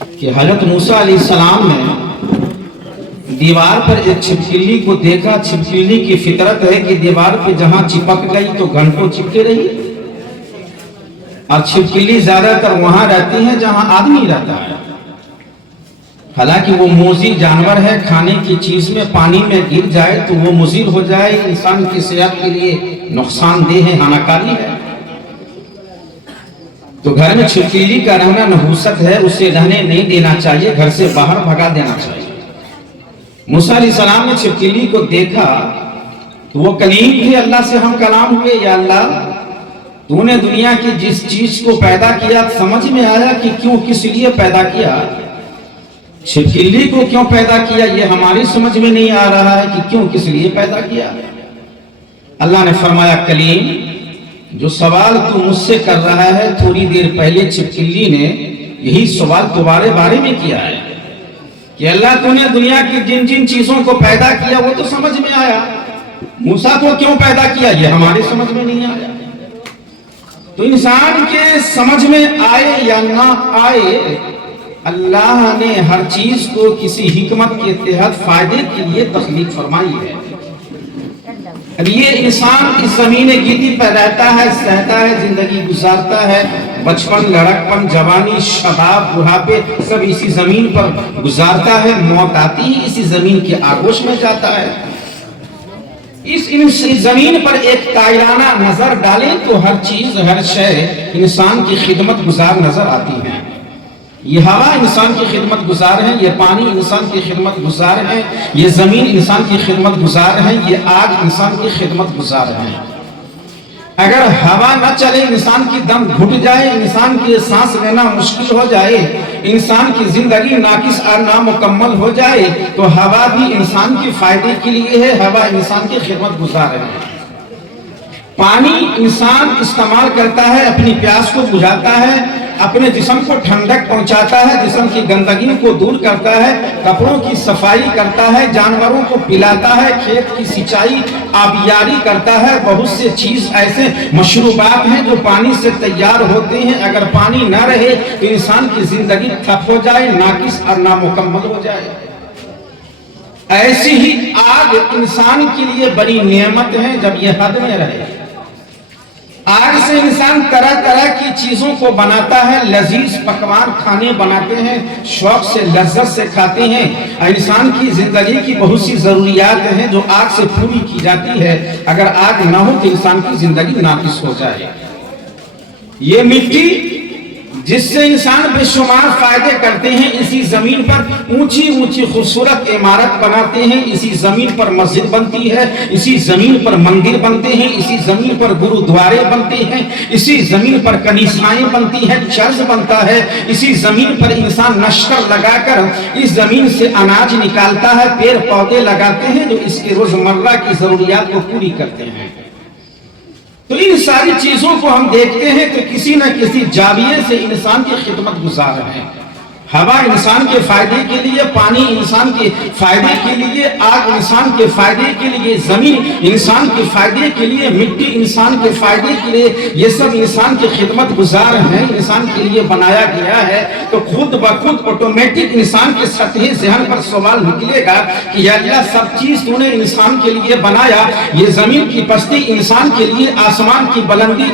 کہ حضرت موسیٰ علیہ السلام نے دیوار پر ایک چھپکلی کو دیکھا. چھپکلی کی فطرت ہے کہ دیوار پہ جہاں چپک گئی تو گھنٹوں چپکے رہی, اور چھپکلی زیادہ تر وہاں رہتی ہے جہاں آدمی رہتا ہے. حالانکہ وہ موذی جانور ہے, کھانے کی چیز میں پانی میں گر جائے تو وہ مضر ہو جائے, انسان کی صحت کے لیے نقصان دہ ہے, ہاناکاری ہے. تو گھر میں چھپکلی کا رہنا نحوست ہے, اسے رہنے نہیں دینا چاہیے, گھر سے باہر بھگا دینا چاہیے. موسیٰ علیہ السلام نے چھپکلی کو دیکھا تو وہ کلیم تھے, اللہ سے ہم کلام ہوئے, یا اللہ تو نے دنیا کی جس چیز کو پیدا کیا سمجھ میں آیا کہ کیوں, کس لیے پیدا کیا. چھپکلی کو کیوں پیدا کیا یہ ہماری سمجھ میں نہیں آ رہا ہے کہ کیوں, کس لیے پیدا کیا. اللہ نے فرمایا کلیم جو سوال تو مجھ سے کر رہا ہے, تھوڑی دیر پہلے چھپکلی نے یہی سوال تمہارے بارے میں کیا ہے کہ اللہ تو نے دنیا کی جن جن چیزوں کو پیدا کیا وہ تو سمجھ میں آیا, موسیٰ کو کیوں پیدا کیا یہ ہماری سمجھ میں نہیں آیا. تو انسان کے سمجھ میں آئے یا نہ آئے, اللہ نے ہر چیز کو کسی حکمت کے تحت فائدے کے لیے تخلیق فرمائی ہے. اب یہ انسان اس زمین گیتی پر رہتا ہے, سہتا ہے, زندگی گزارتا ہے, بچپن, لڑکپن, جوانی, شباب, بڑھاپے سب اسی زمین پر گزارتا ہے, موت آتی ہی اسی زمین کے آغوش میں جاتا ہے. اس زمین پر ایک تائرانہ نظر ڈالیں تو ہر چیز, ہر شے انسان کی خدمت گزار نظر آتی ہے. یہ ہوا انسان کی خدمت گزار ہے, یہ پانی انسان کی خدمت گزار ہے, یہ زمین انسان کی خدمت گزار ہے, یہ آگ انسان کی خدمت گزار ہے. اگر ہوا نہ چلے, انسان کی دم گھٹ جائے, انسان کی سانس لینا مشکل ہو جائے, انسان کی زندگی ناقص اور نامکمل ہو جائے تو ہوا بھی انسان کے فائدے کے لیے ہے, ہوا انسان کی خدمت گزار ہے. پانی انسان استعمال کرتا ہے, اپنی پیاس کو بجھاتا ہے, اپنے جسم کو ٹھنڈک پہنچاتا ہے, جسم کی گندگی کو دور کرتا ہے, کپڑوں کی صفائی کرتا ہے, جانوروں کو پلاتا ہے, کھیت کی سینچائی آبیاری کرتا ہے. بہت سے چیز ایسے مشروبات ہیں جو پانی سے تیار ہوتے ہیں, اگر پانی نہ رہے تو انسان کی زندگی ٹھپ ہو جائے, ناقص اور نامکمل ہو جائے. ایسی ہی آگ انسان کے لیے بڑی نعمت ہے جب یہ حد میں رہے. آگ سے انسان طرح طرح کی چیزوں کو بناتا ہے, لذیذ پکوان کھانے بناتے ہیں, شوق سے لذت سے کھاتے ہیں. انسان کی زندگی کی بہت سی ضروریات ہیں جو آگ سے پوری کی جاتی ہے, اگر آگ نہ ہو تو انسان کی زندگی ناقص ہو جائے. یہ مٹی جس سے انسان بے شمار فائدے کرتے ہیں, اسی زمین پر اونچی اونچی خوبصورت عمارت بناتے ہیں, اسی زمین پر مسجد بنتی ہے, اسی زمین پر مندر بنتے ہیں, اسی زمین پر گرودوارے بنتے ہیں, اسی زمین پر کنیسائیں بنتی ہیں, چرچ بنتا ہے, اسی زمین پر انسان نشتر لگا کر اس زمین سے اناج نکالتا ہے, پیڑ پودے لگاتے ہیں جو اس کے روزمرہ کی ضروریات کو پوری کرتے ہیں. تو ان ساری چیزوں کو ہم دیکھتے ہیں کہ کسی نہ کسی زاویے سے انسان کی خدمت گزار ہے. ہوا انسان کے فائدے کے لیے, پانی انسان کے فائدے کے لیے, آگ انسان کے فائدے کے لیے, زمین انسان کے فائدے کے لیے, مٹی انسان کے فائدے کے لیے, یہ سب انسان کی خدمت گزار ہیں, انسان کے لیے بنایا گیا ہے. تو خود بخود آٹومیٹک انسان کے سطحی ذہن پر سوال نکلے گا کہ یا اللہ سب چیز تو نے انسان کے لیے بنایا, یہ زمین کی پستی انسان کے لیے, آسمان کی بلندی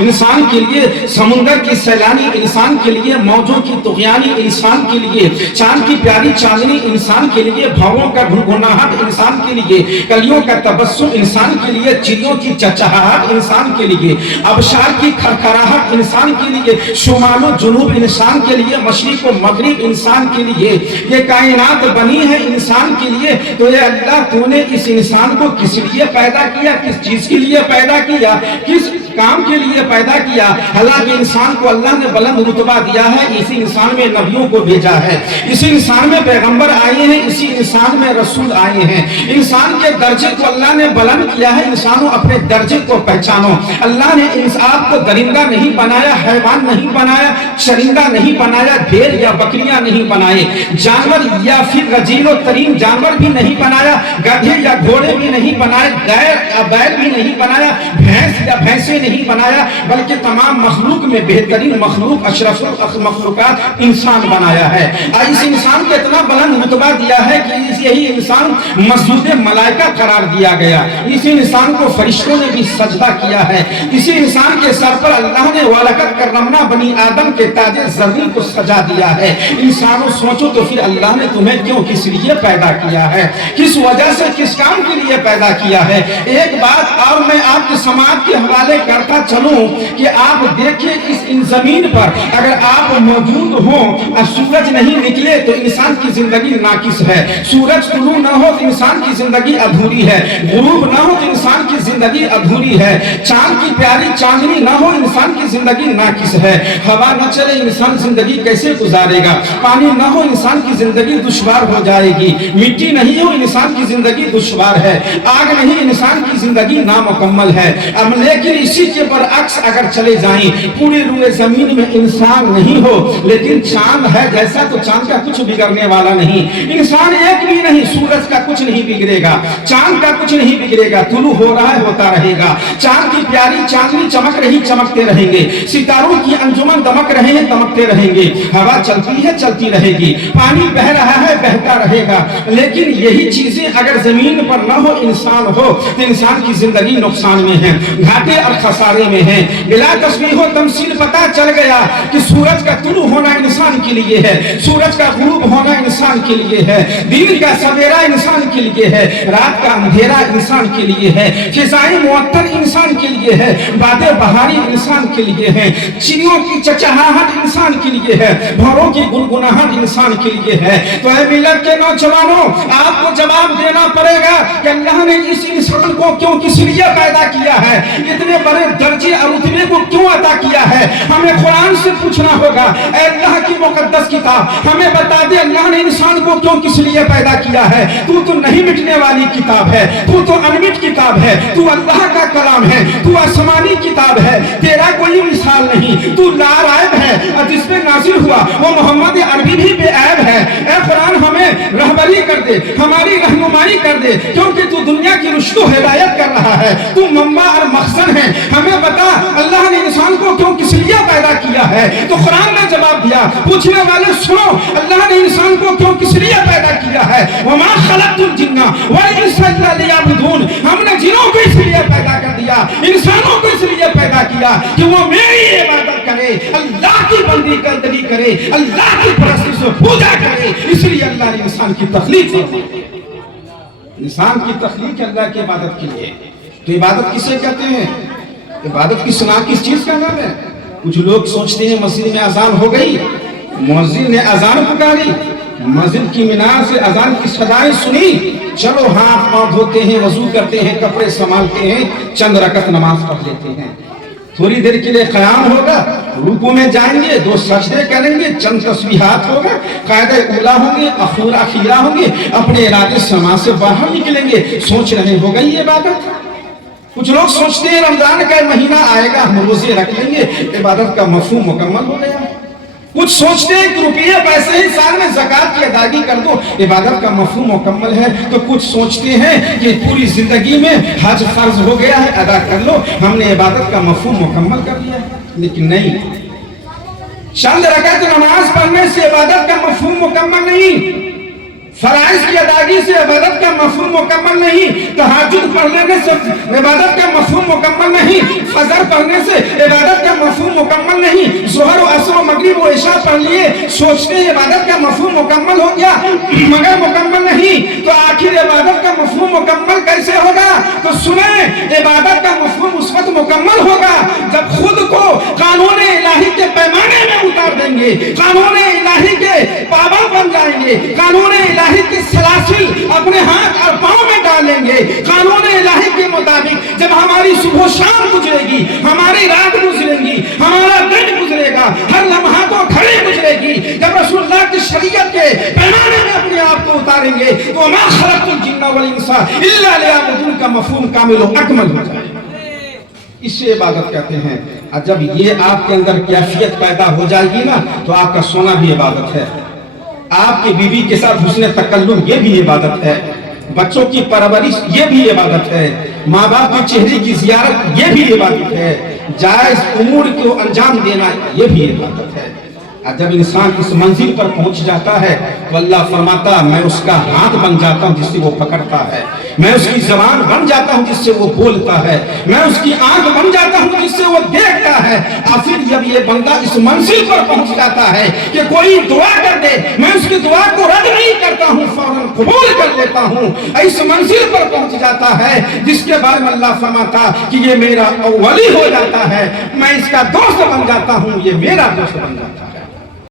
انسان کے لیے, سمندر کی سیلانی انسان کے لیے, موجوں کی طغیانی انسان کے لیے, چاند کی پیاری چاندنی انسان کے لیے, بھاؤں کا گھنگھناہٹ انسان کے لیے, کلیوں کا تبسم انسان کے لیے, چڑیوں کی چہچہاہٹ انسان کے لیے, ابشار کی کھرکھراہٹ انسان کے لیے, شمال و جنوب انسان کے لیے, مشرق و مغرب انسان کے لیے, یہ کائنات بنی ہے انسان کے لیے. تو اے اللہ تو نے اس انسان کو کس لیے پیدا کیا, کس چیز کے لیے پیدا کیا, کس کام کے لیے پیدا کیا. حالانکہ انسان کو اللہ نے بلند رتبہ دیا ہے, اسی انسان میں نبیوں کو بھیجا ہے, اسی انسان میں پیغمبر آئے ہیں, اسی انسان میں رسول آئے ہیں. انسان کے درجے کو اللہ نے بلند کیا ہے. انسانوں اپنے درجے کو پہچانو. اللہ نے آپ کو درندہ نہیں بنایا, حیوان نہیں بنایا, چرندہ نہیں بنایا, بھیڑ یا بکریاں نہیں بنائے, جانور یا پھر رجیل و ترین جانور بھی نہیں بنایا, گدھے یا گھوڑے بھی نہیں بنائے, گائے یا بیل بھی نہیں بنایا, بھینس یا بھینسیں نہیں بنایا, بلکہ تمام مخلوق میں بہترین مخلوق, اشرف المخلوقات انسان इंसान बनाया है और इस इंसान को इतना बुलंद रुतबा दिया है कि यही इंसान मस्जिद मलाइका करार दिया गया। इसी इंसान को फरिश्तों ने भी सजदा किया है। इसी इंसान के सर पर अल्लाह ने वलकद करमना बनी आदम के ताजे ज़मीन को सजा दिया है। इंसानों सोचो तो फिर अल्लाह ने तुम्हें क्यों किस लिए पैदा किया है, किस वजह से, किस काम के लिए पैदा किया है। एक बात और मैं आपके समाज के हवाले करता चलूं कि आप देखिए इस इन जमीन पर अगर आप मौजूद हो और सूरज नहीं निकले तो इंसान की जिंदगी नाकिस है। सूरज तुलू न हो तो इंसान की जिंदगी अधूरी है। गुरूब न हो तो इंसान की जिंदगी अधूरी है। चांद की प्यारी चांदनी न हो इंसान की जिंदगी नाकिस है। हवा न चले इंसान जिंदगी कैसे गुजारेगा। पानी न हो इंसान की जिंदगी दुश्वार हो जाएगी। मिट्टी नहीं हो इंसान की जिंदगी दुश्वार है। आग नहीं इंसान की जिंदगी नामुकम्मल है। अब लेकिन इसी के बरअक्स अगर चले जाएं, पूरी रूए जमीन में इंसान नहीं हो लेकिन चांद है जैसा, तो चांद का कुछ बिगड़ने वाला नहीं। इंसान एक भी नहीं, सूरज का कुछ नहीं बिगड़ेगा, चांद का कुछ नहीं बिगड़ेगा। तुलू हो रहा है होता रहेगा। चांद की प्यारी चांदनी चमक रही चमकते रहेंगे। सितारों की अंजुमन दमक रहे हैं दमकते रहेंगे। हवा चलती है चलती रहेगी। पानी बह रहा है बहता रहेगा। लेकिन यही चीजें अगर जमीन पर न हो, इंसान हो, तो इंसान की जिंदगी नुकसान में है, घाटे और खसारे में है। बिला तस्वीर हो तमसील पता चल गया कि सूरज का तुलू होना इंसान के लिए है, सूरज का गुरूब होना इंसान के लिए है, दिन का सवेरा इंसान के लिए है, रात का अंधेरा इंसान के लिए है, फिजाएं मुअत्तर इंसान के लिए है, बादे बहारी इंसान के लिए है, चिड़ियों की चहचहाहट इंसान के लिए है, भौरों की गुनगुनाहट इंसान के लिए है। तो ऐ मिलत के नौजवानों, आपको जवाब देना पड़ेगा कि अल्लाह ने इस इंसान को क्यों किस लिए पैदा किया है, इतने बड़े दर्जे और रुतबे को क्यों अता किया है। हमें कुरान से पूछना होगा, ऐ अल्लाह की मुकद्दस किताब हमें बता दे अल्लाह ने इंसान को क्यों किस लिए पैदा किया है। तू तो नहीं मिटने वाली किताब है, तू तो अनमिट किताब है, तू अल्लाह का कलाम है, तू आसमानी किताब है, तेरा कोई मिसाल नहीं, तू लारायब है और जिस पे नाजिल हुआ वो मोहम्मद अरबी भी बेऐब है। ऐ कुरान हमें रहबरी कर दे, हमारी रहनुमाई कर दे, क्योंकि तू दुनिया की रुश्तो हिदायत कर रहा है, तू मम्मा और मखसन है। हमें बता अल्लाह ने इंसान को क्यों किस लिए पैदा किया है। तो कुरान ने जवाब दिया, पूछने वाले सुनो, अल्लाह ने इंसान को क्यों किस लिए पैदा किया है। वमा खलक़तुल जिन्ना वल इंसा इल्ला लियअबुदून, हमने जिन्नों को इसलिए पैदा कर दिया, इंसानों को इसलिए पैदा किया कि वो मेरी इबादत करे, अल्लाह की बंदगी करे, अल्लाह की परस्तिश पूजा करे। इसलिए अल्लाह ने इंसान की तख्लीक की, इंसान की तख्लीक अल्लाह की इबादत के लिए। तो इबादत किसे कहते हैं, इबादत की सुना किस चीज का नाम है। कुछ लोग सोचते हैं मस्जिद में अजान हो गई, मुअज्जिन ने अजान पुकारी, मस्जिद की मीनार से अजान की सदाएं सुनी, चलो हाथ पांव धोते हैं, वजू करते हैं, कपड़े संभालते हैं, चंद रकत नमाज पढ़ लेते हैं। थोड़ी देर के लिए क़याम होगा, रुकू में जाएंगे, 2 सजदे करेंगे, चंद तस्बीहात होगा, कायदे उला होंगे, अखीरा होंगे, अपने इरादे समाज से बाहर निकलेंगे। सोच रहे हो गई ये इबादत। कुछ लोग सोचते हैं रमजान का महीना आएगा हम रोजे रख लेंगे, इबादत का मफहूम मुकम्मल हो गया। कुछ सोचते हैं कि रुपये पैसे ही साल में ज़कात की अदायगी कर दो, इबादत का मफहूम मुकम्मल है। तो कुछ सोचते हैं कि पूरी जिंदगी में हज फर्ज हो गया है, अदा कर लो, हमने इबादत का मफहूम मुकम्मल कर लिया। लेकिन नहीं, चंद रकअत नमाज पढ़ने से इबादत का मफहूम मुकम्मल नहीं, फराइज की अदायगी से इबादत का मफहूम मुकम्मल नहीं, तहज्जुद पढ़ लेने से इबादत का मफहूम मुकम्मल नहीं, फजर पढ़ने से इबादत का मफहूम मुकम्मल नहीं, ज़ोहर व असर व मगरिब व इशा पढ़ लिए, सोचते हैं इबादत का मफहूम मुकम्मल हो गया, मगर मुकम्मल नहीं। तो आखिर इबादत का मफहूम मुकम्मल कैसे होगा। तो सुने, इबादत का मफहूम उस वक्त मुकम्मल होगा जब खुद को कानून इलाही के पैमाने में उतार देंगे, कानून इलाही के पाबंद बन जाएंगे, कानून इलाही के सलासिल अपने हाथ और पांव में डालेंगे। कानून इलाही के मुताबिक जब हमारी सुबह शाम गुजरेगी, हमारी रात गुजरेगी, हमारा दिन गुजरेगा, हर लम्हा तो खड़े गुजरेगी, जब रसूलुल्लाह की शरीयत के पैमाने में अपने आप को उतारेंगे तो मा खलक़तुल जिन्ना वल इंसा इल्ला लियअबुदून का मफहूम कामिल व अकमल हो जाएगा। इसे इबादत कहते हैं। और जब ये आपके अंदर कैफियत पैदा हो जाएगी ना, तो आपका सोना भी इबादत है, आपकी बीवी के साथ हुस्न तकल्लुम ये भी इबादत है, बच्चों की परवरिश ये भी इबादत है, माँ बाप के चेहरे की जियारत ये भी इबादत है, जायज उमूर को अंजाम देना ये भी इबादत है। اور جب انسان اس منزل پر پہنچ جاتا ہے تو اللہ فرماتا میں اس کا ہاتھ بن جاتا ہوں جس سے وہ پکڑتا ہے، میں اس کی زبان بن جاتا ہوں جس سے وہ بولتا ہے، میں اس کی آنکھ بن جاتا ہوں جس سے وہ دیکھتا ہے۔ اور پھر جب یہ بندہ اس منزل پر پہنچ جاتا ہے کہ کوئی دعا کر دے، میں اس کی دعا کو رد نہیں کرتا ہوں، فوراً قبول کر لیتا ہوں۔ اس منزل پر پہنچ جاتا ہے جس کے بارے میں اللہ فرماتا کہ یہ میرا ولی ہو جاتا ہے، میں اس کا دوست بن جاتا ہوں، یہ میرا دوست بن جاتا ہے۔